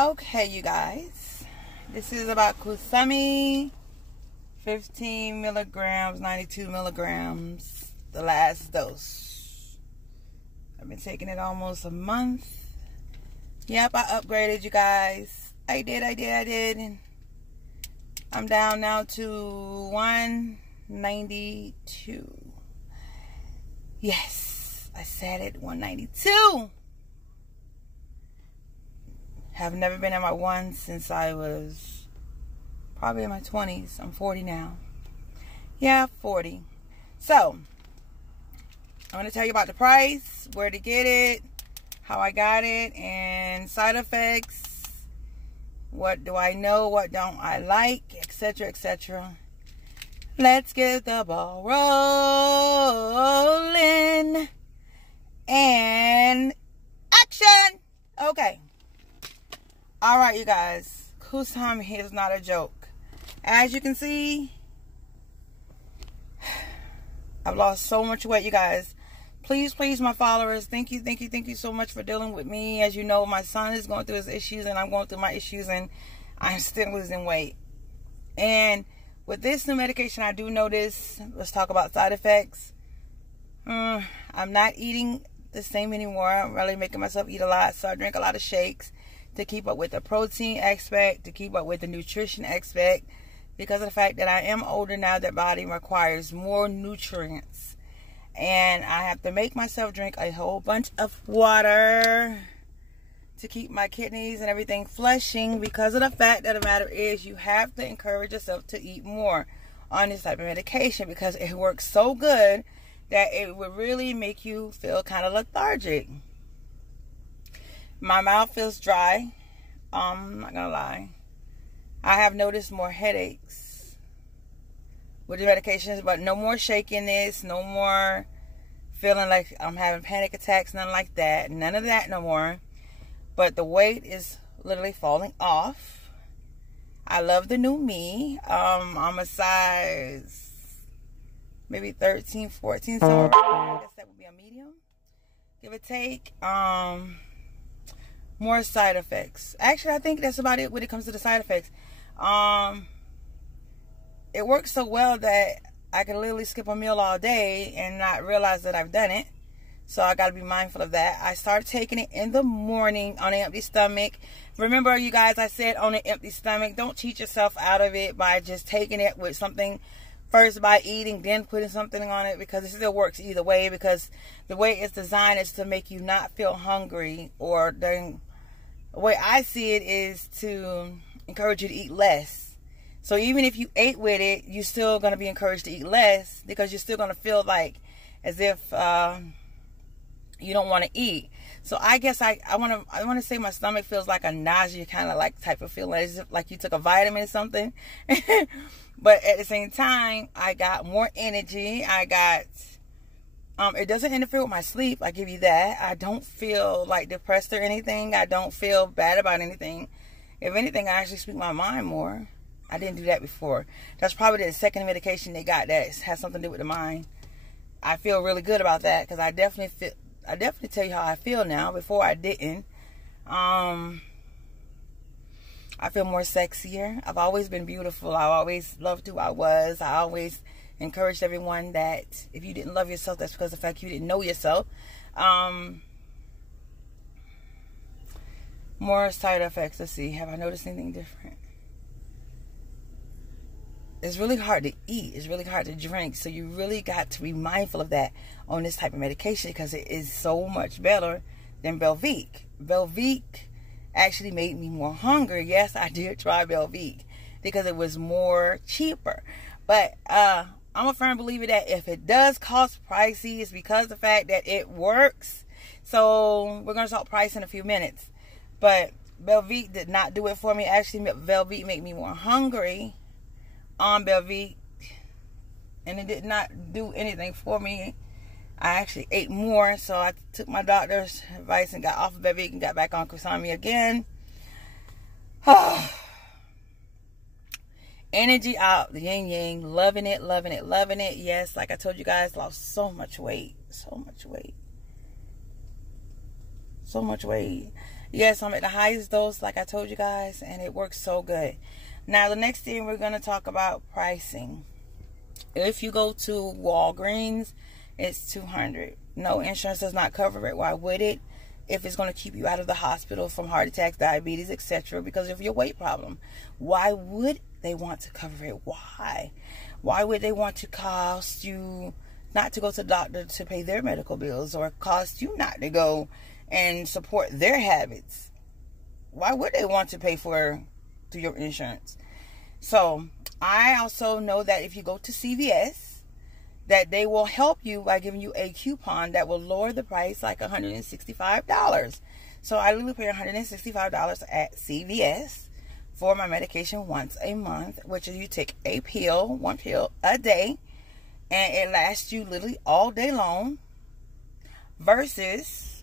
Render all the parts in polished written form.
Okay, you guys, this is about Qsymia, 15 milligrams, 92 milligrams, the last dose. I've been taking it almost a month. Yep, I upgraded, you guys. I did. And I'm down now to 192. Yes, I said it, 192. Have never been at my one since I was probably in my 20s. I'm 40 now. Yeah, 40. So, I'm going to tell you about the price, where to get it, how I got it, and side effects. What do I know, what don't I like, etc., etc. Let's get the ball rolling. And action! Okay. Alright, you guys. Qsymia is not a joke. As you can see, I've lost so much weight, you guys. Please, my followers, thank you so much for dealing with me. As you know, my son is going through his issues, and I'm going through my issues, and I'm still losing weight. And with this new medication, I do notice, let's talk about side effects. I'm not eating the same anymore. I'm really making myself eat a lot, so I drink a lot of shakes to keep up with the protein aspect, to keep up with the nutrition aspect, because of the fact that I am older now, that body requires more nutrients. And I have to make myself drink a whole bunch of water to keep my kidneys and everything flushing, because of the fact that the matter is, you have to encourage yourself to eat more on this type of medication, because it works so good that it would really make you feel kind of lethargic. My mouth feels dry. I'm not gonna lie. I have noticed more headaches with the medications, but no more shakiness, no more feeling like I'm having panic attacks, nothing like that. None of that no more. But the weight is literally falling off. I love the new me. I'm a size maybe 13, 14, somewhere. I guess that would be a medium, give or take. More side effects. Actually, I think that's about it when it comes to the side effects. It works so well that I can literally skip a meal all day and not realize that I've done it. So I got to be mindful of that. I start taking it in the morning on an empty stomach. Remember, you guys, I said on an empty stomach. Don't cheat yourself out of it by just taking it with something. First by eating, then putting something on it, because it still works either way, because the way it's designed is to make you not feel hungry, or the way I see it is to encourage you to eat less. So even if you ate with it, you're still going to be encouraged to eat less, because you're still going to feel like as if you don't want to eat. So I guess I want to say my stomach feels like a nausea kind of like type of feeling, as if like you took a vitamin or something. But at the same time, I got more energy. I got it doesn't interfere with my sleep, I give you that. I don't feel like depressed or anything. I don't feel bad about anything. If anything, I actually speak my mind more. I didn't do that before. That's probably the second medication they got that has something to do with the mind. I feel really good about that, because I definitely tell you how I feel now. Before I didn't. I feel more sexier. I've always been beautiful. I always loved who I was. I always encouraged everyone that if you didn't love yourself, that's because of the fact you didn't know yourself. More side effects. Let's see. Have I noticed anything different? It's really hard to eat. It's really hard to drink. So you really got to be mindful of that on this type of medication, because it is so much better than Belviq. Belviq actually made me more hungry. Yes, I did try Belviq because it was more cheaper. But I'm a firm believer that if it does cost pricey, it's because of the fact that it works. So we're going to talk price in a few minutes. But Belviq did not do it for me. Actually, Belviq made me more hungry on Belviq, and it did not do anything for me. I actually ate more, so I took my doctor's advice and got off of Belviq and got back on Qsymia again. Energy out, the yin yang, loving it. Yes, like I told you guys, lost so much weight. Yes, I'm at the highest dose, like I told you guys, and it works so good. Now, the next thing we're going to talk about pricing. If you go to Walgreens, it's $200. No, insurance does not cover it. Why would it? If it's going to keep you out of the hospital from heart attacks, diabetes, etc., because of your weight problem. Why would they want to cover it? Why? Why would they want to cost you not to go to the doctor to pay their medical bills, or cost you not to go and support their habits? Why would they want to pay for through your insurance? So I also know that if you go to CVS, that they will help you by giving you a coupon that will lower the price, like $165. So I literally pay $165 at CVS for my medication once a month, which is you take a pill, one pill a day, and it lasts you literally all day long, versus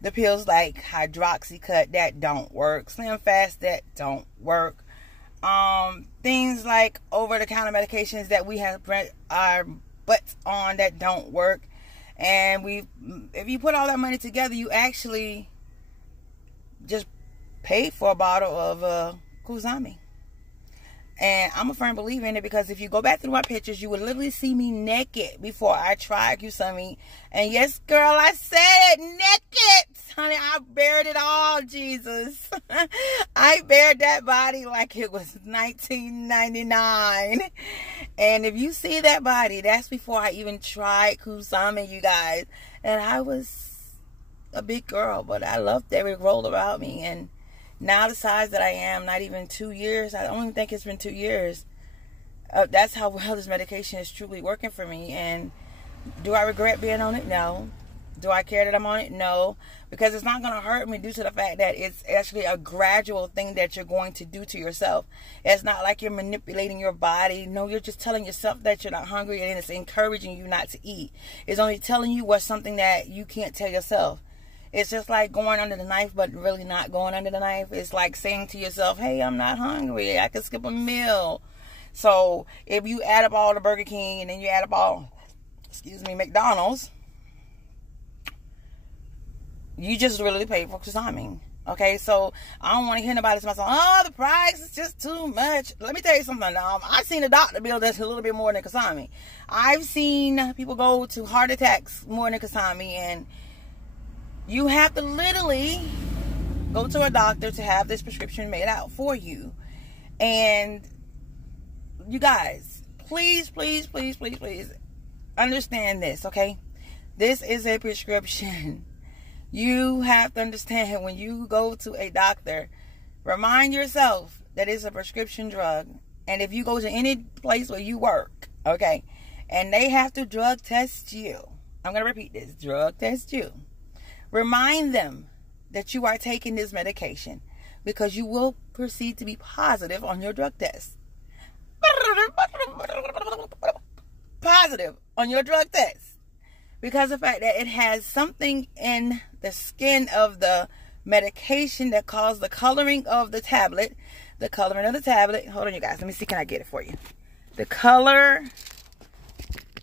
the pills like Hydroxycut that don't work, Slim Fast that don't work, things like over-the-counter medications that we have our butts on that don't work. And if you put all that money together, you actually just pay for a bottle of Qsymia. And I'm a firm believer in it, because if you go back through my pictures, you would literally see me naked before I tried Qsymia. And yes, girl, I said it, naked. Honey, I bared it all, Jesus. I bared that body like it was 1999. And if you see that body, that's before I even tried Qsymia, you guys. And I was a big girl, but I loved every roll about me. And now the size that I am, not even 2 years, I don't even think it's been 2 years. That's how well this medication is truly working for me. And do I regret being on it? No. Do I care that I'm on it? No. Because it's not going to hurt me due to the fact that it's actually a gradual thing that you're going to do to yourself. It's not like you're manipulating your body. No, you're just telling yourself that you're not hungry, and it's encouraging you not to eat. It's only telling you what's something that you can't tell yourself. It's just like going under the knife, but really not going under the knife. It's like saying to yourself, hey, I'm not hungry. I can skip a meal. So if you add up all the Burger King, and then you add up all, McDonald's, you just really pay for Qsymia. Okay, so I don't want to hear nobody say, oh, the price is just too much. Let me tell you something. I've seen a doctor bill that's a little bit more than Qsymia. I've seen people go to heart attacks more than Qsymia, and you have to literally go to a doctor to have this prescription made out for you. And you guys, please, please, please, please, please understand this, okay? This is a prescription. You have to understand, when you go to a doctor, remind yourself that it's a prescription drug. And if you go to any place where you work, okay, and they have to drug test you, I'm going to repeat this, drug test you. Remind them that you are taking this medication, because you will proceed to be positive on your drug test. Positive on your drug test. Because of the fact that it has something in the skin of the medication that caused the coloring of the tablet. The coloring of the tablet. Hold on, you guys. Let me see. Can I get it for you? The color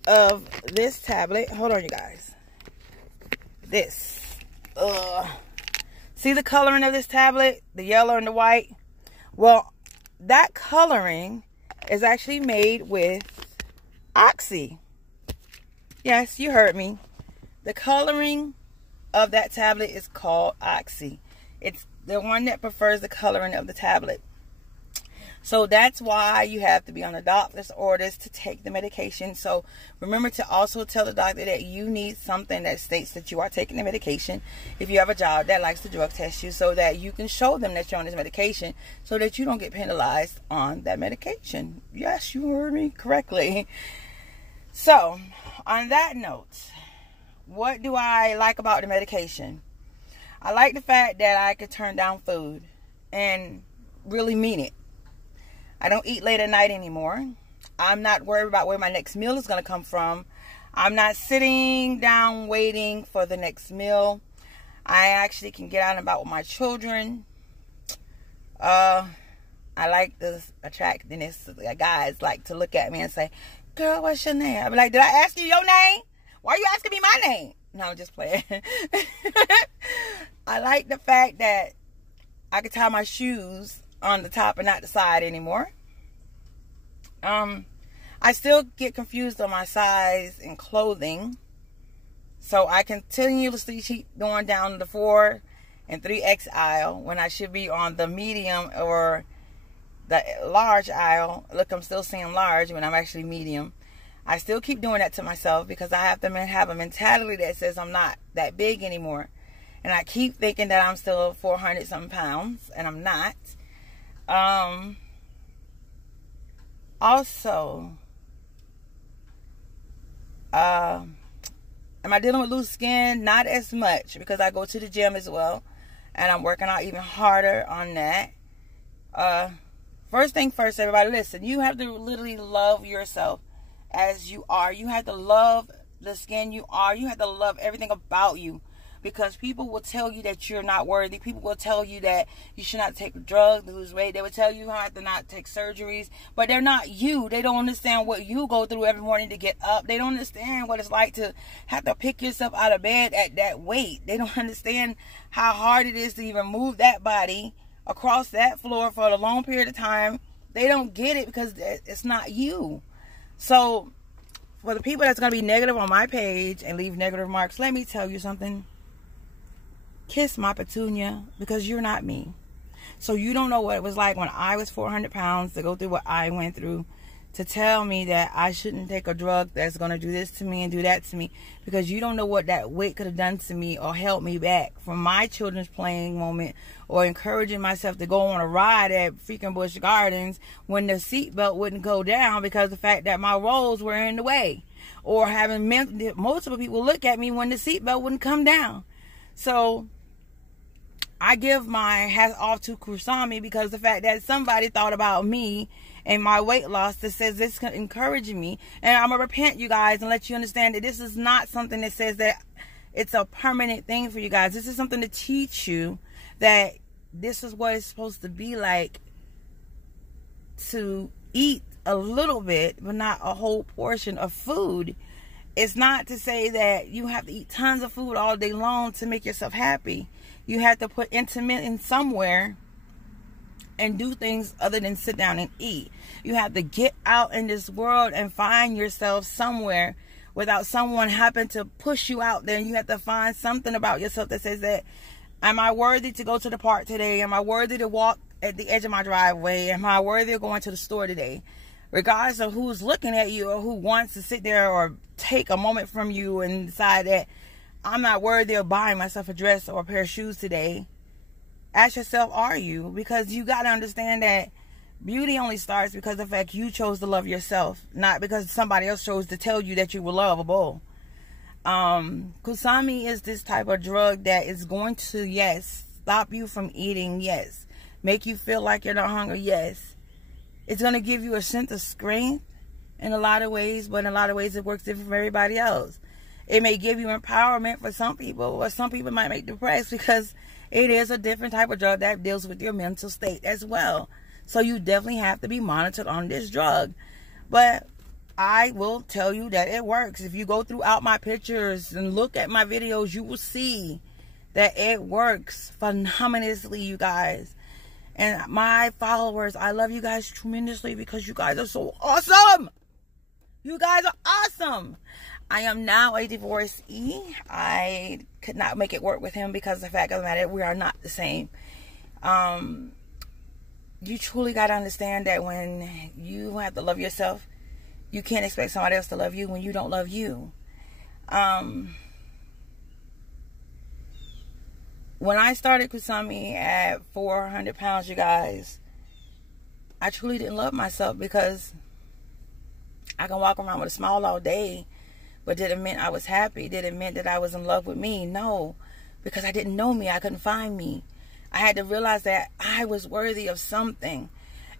of this tablet. Hold on, you guys. This. See the coloring of this tablet? The yellow and the white? Well, that coloring is actually made with Oxy. Yes, you heard me. The coloring of that tablet is called Oxy. It's the one that prefers the coloring of the tablet. So that's why you have to be on the doctor's orders to take the medication. So remember to also tell the doctor that you need something that states that you are taking the medication. If you have a job that likes to drug test you, so that you can show them that you're on this medication, so that you don't get penalized on that medication. Yes, you heard me correctly. So on that note, what do I like about the medication? I like the fact that I could turn down food, and really mean it. I don't eat late at night anymore. I'm not worried about where my next meal is going to come from. I'm not sitting down waiting for the next meal. I actually can get out and about with my children. I like this attractiveness. Guys like to look at me and say, girl, what's your name? I'll be like, did I ask you your name? Why are you asking me my name? No, I'm just playing. I like the fact that I can tie my shoes on the top and not the side anymore. I still get confused on my size in clothing. So I continuously keep going down the 4 and 3X aisle when I should be on the medium or the large aisle. Look, I'm still saying large when I'm actually medium. I still keep doing that to myself because I have to have a mentality that says I'm not that big anymore. And I keep thinking that I'm still 400 something pounds, and I'm not. Also, am I dealing with loose skin? Not as much, because I go to the gym as well, and I'm working out even harder on that. First thing first, everybody, listen. You have to literally love yourself as you are. You have to love the skin you are. You have to love everything about you. Because people will tell you that you're not worthy. People will tell you that you should not take drugs to lose weight. They will tell you how to not take surgeries. But they're not you. They don't understand what you go through every morning to get up. They don't understand what it's like to have to pick yourself out of bed at that weight. They don't understand how hard it is to even move that body across that floor for a long period of time. They don't get it because it's not you. So, for the people that's going to be negative on my page and leave negative remarks, let me tell you something. Kiss my petunia, because you're not me. So you don't know what it was like when I was 400 pounds to go through what I went through, to tell me that I shouldn't take a drug that's going to do this to me and do that to me, because you don't know what that weight could have done to me or held me back from my children's playing moment, or encouraging myself to go on a ride at freaking Busch Gardens when the seatbelt wouldn't go down because of the fact that my rolls were in the way, or having multiple people look at me when the seatbelt wouldn't come down. So I give my hat off to Qsymia, because the fact that somebody thought about me and my weight loss that says this can encourage me. And I'm going to repent, you guys, and let you understand that this is not something that says that it's a permanent thing for you guys. This is something to teach you that this is what it's supposed to be like to eat a little bit, but not a whole portion of food. It's not to say that you have to eat tons of food all day long to make yourself happy. You have to put intermittent somewhere and do things other than sit down and eat. You have to get out in this world and find yourself somewhere without someone having to push you out there. You have to find something about yourself that says that, am I worthy to go to the park today? Am I worthy to walk at the edge of my driveway? Am I worthy of going to the store today? Regardless of who's looking at you or who wants to sit there or take a moment from you and decide that I'm not worthy of buying myself a dress or a pair of shoes today. Ask yourself, are you? Because you got to understand that beauty only starts because of the fact you chose to love yourself, not because somebody else chose to tell you that you were lovable. Qsymia is this type of drug that is going to, yes, stop you from eating, yes, make you feel like you're not hungry, yes. It's going to give you a sense of strength in a lot of ways, but in a lot of ways it works different from everybody else. It may give you empowerment for some people, or some people might make depressed, because it is a different type of drug that deals with your mental state as well. So you definitely have to be monitored on this drug. But I will tell you that it works. If you go throughout my pictures and look at my videos, you will see that it works phenomenally, you guys. And my followers, I love you guys tremendously because you guys are so awesome. You guys are awesome. I am now a divorcee. I could not make it work with him because of the fact of the matter, we are not the same. You truly got to understand that when you have to love yourself, you can't expect somebody else to love you when you don't love you. When I started Qsymia at 400 pounds, you guys, I truly didn't love myself, because I can walk around with a smile all day, but did it mean I was happy? Did it mean that I was in love with me? No, because I didn't know me. I couldn't find me. I had to realize that I was worthy of something.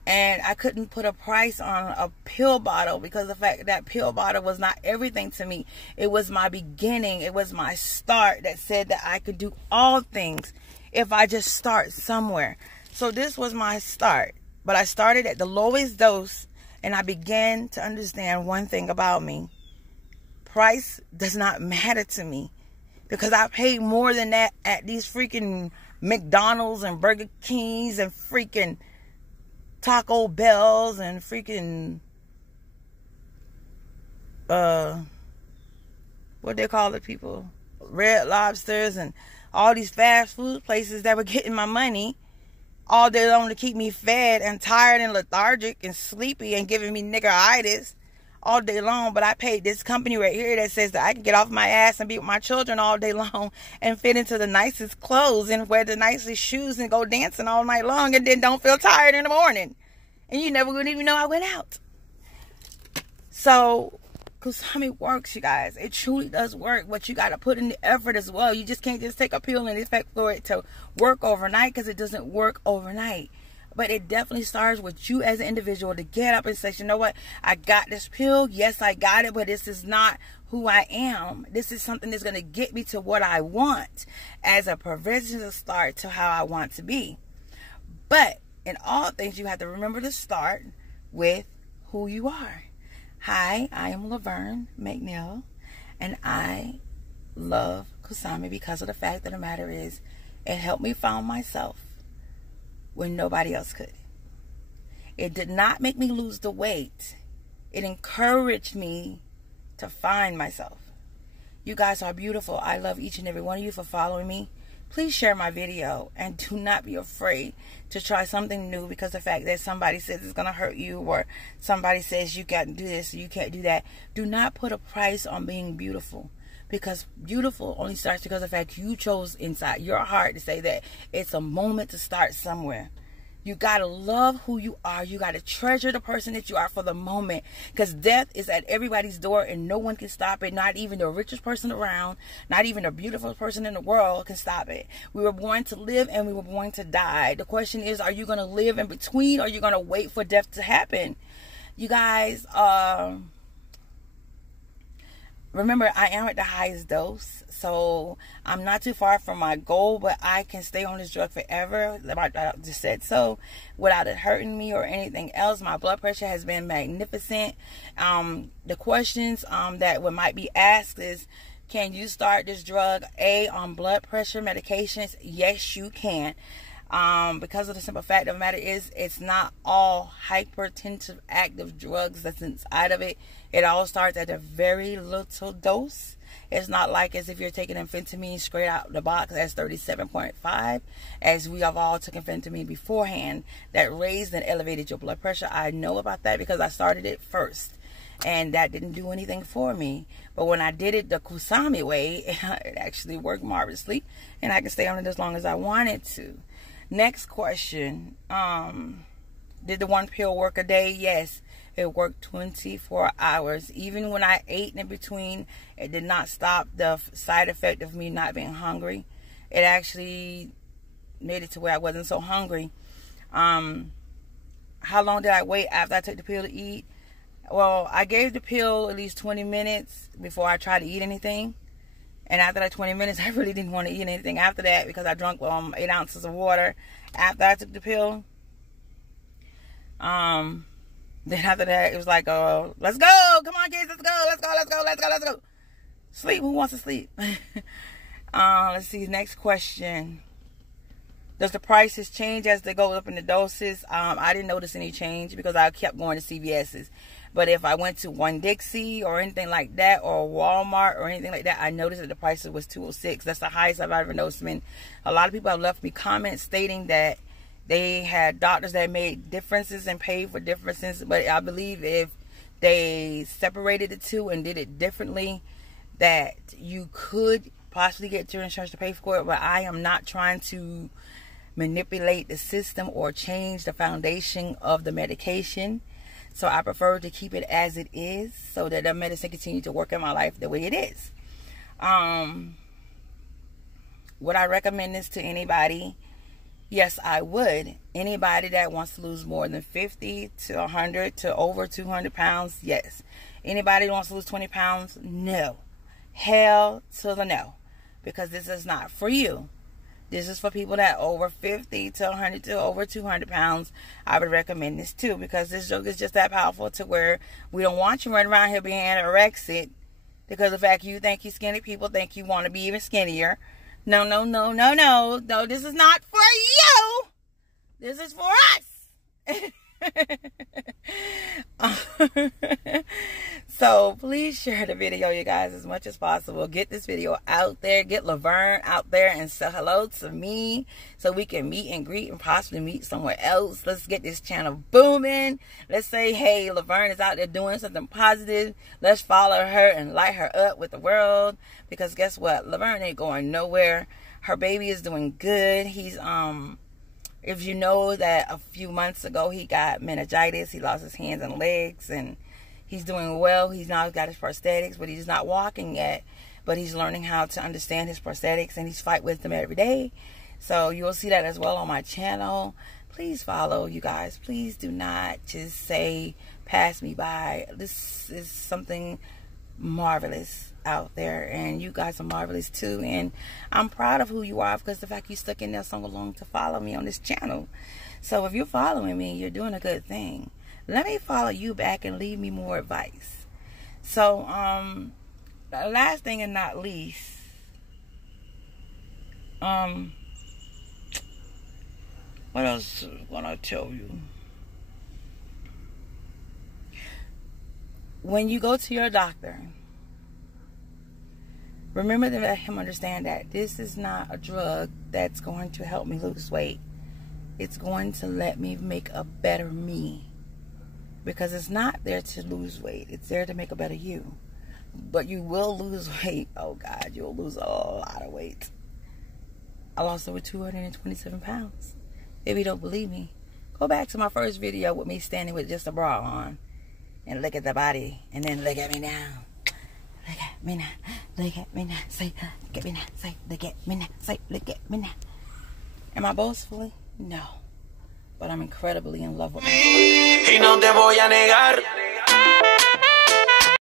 And I couldn't put a price on a pill bottle, because the fact that pill bottle was not everything to me. It was my beginning. It was my start that said that I could do all things if I just start somewhere. So this was my start. But I started at the lowest dose, and I began to understand one thing about me. Price does not matter to me. Because I paid more than that at these freaking McDonald's and Burger Kings and freaking Taco Bells and freaking what they call it, people, Red Lobsters and all these fast food places that were getting my money all day long to keep me fed and tired and lethargic and sleepy and giving me niggeritis all day long. But I paid this company right here that says that I can get off my ass and be with my children all day long and fit into the nicest clothes and wear the nicest shoes and go dancing all night long and then don't feel tired in the morning. And you never would even know I went out. So Qsymia works, you guys. It truly does work, but you got to put in the effort as well. You just can't just take a pill and expect for it to work overnight, because it doesn't work overnight. But it definitely starts with you as an individual to get up and say, you know what, I got this pill. Yes, I got it, but this is not who I am. This is something that's going to get me to what I want as a provisional start to how I want to be. But in all things, you have to remember to start with who you are. Hi, I am Laverne McNeil, and I love Qsymia because of the fact of the matter is it helped me find myself when nobody else could. It did not make me lose the weight. It encouraged me to find myself. You guys are beautiful. I love each and every one of you for following me. Please share my video and do not be afraid to try something new because the fact that somebody says it's going to hurt you or somebody says you can't do this or you can't do that. Do not put a price on being beautiful, because beautiful only starts because of the fact you chose inside your heart to say that it's a moment to start somewhere. You got to love who you are. You got to treasure the person that you are for the moment, because death is at everybody's door and no one can stop it. Not even the richest person around, not even the beautiful person in the world can stop it. We were born to live and we were born to die. The question is, are you going to live in between, or are you going to wait for death to happen? You guys, remember, I am at the highest dose, so I'm not too far from my goal, but I can stay on this drug forever, like I just said so, without it hurting me or anything else. My blood pressure has been magnificent. The questions that might be asked is, can you start this drug on blood pressure medications? Yes, you can. Because of the simple fact of the matter is, it's not all hypertensive active drugs that's inside of it. It all starts at a very little dose. It's not like as if you're taking amphetamine straight out the box as 37.5, as we have all taken amphetamine beforehand that raised and elevated your blood pressure. I know about that because I started it first, and that didn't do anything for me. But when I did it the Qsymia way, it actually worked marvelously, and I can stay on it as long as I wanted to. Next question, did the one pill work a day? Yes, it worked 24 hours. Even when I ate in between, it did not stop the side effect of me not being hungry. It actually made it to where I wasn't so hungry. How long did I wait after I took the pill to eat? Well, I gave the pill at least 20 minutes before I tried to eat anything. And after that 20 minutes, I really didn't want to eat anything after that, because I drank 8 ounces of water after I took the pill. Then after that, it was like, let's go. Come on, kids. Let's go. Let's go. Let's go. Let's go. Let's go. Sleep. Who wants to sleep? Let's see. Next question. Does the prices change as they go up in the doses? I didn't notice any change because I kept going to CVS's. But if I went to One Dixie or anything like that, or Walmart or anything like that, I noticed that the price was $206. That's the highest I've ever noticed. I mean, a lot of people have left me comments stating that they had doctors that made differences and paid for differences. But I believe if they separated the two and did it differently, that you could possibly get your insurance to pay for it. But I am not trying to manipulate the system or change the foundation of the medication. So I prefer to keep it as it is, so that the medicine continues to work in my life the way it is. Would I recommend this to anybody? Yes, I would. Anybody that wants to lose more than 50 to 100 to over 200 pounds, yes. Anybody that wants to lose 20 pounds, no. Hell to the no. Because this is not for you. This is for people that over 50 to 100 to over 200 pounds. I would recommend this too, because this drug is just that powerful to where we don't want you running around here being anorexic Because the fact you think you're skinny, people think you want to be even skinnier. No, no, no, no, no. No, this is not for you. This is for us. So please share the video, you guys, as much as possible. Get this video out there. Get Laverne out there and say hello to me so we can meet and greet and possibly meet somewhere else. Let's get this channel booming. Let's say, hey, Laverne is out there doing something positive. Let's follow her and light her up with the world. Because guess what? Laverne ain't going nowhere. Her baby is doing good. He's if you know that a few months ago he got meningitis, he lost his hands and legs, and he's doing well. He's now got his prosthetics, but he's not walking yet. But he's learning how to understand his prosthetics, and he's fight with them every day. So you'll see that as well on my channel. Please follow, you guys. Please do not just say, pass me by. This is something marvelous out there, and you guys are marvelous too, and I'm proud of who you are because the fact you stuck in there so long to follow me on this channel. So if you're following me, you're doing a good thing. Let me follow you back and leave me more advice. So the last thing and not least, what else want I tell you? When you go to your doctor, remember to let him understand that this is not a drug that's going to help me lose weight. It's going to let me make a better me. Because it's not there to lose weight. It's there to make a better you. But you will lose weight. Oh, God, you'll lose a lot of weight. I lost over 227 pounds. If you don't believe me, go back to my first video with me standing with just a bra on. And look at the body. And then look at me now. Look at me now. Look at me now. Say, look at me now. Say, look at me now. Say, look at me now. Am I boastfully? No. But I'm incredibly in love with myself. Y no te voy a negar.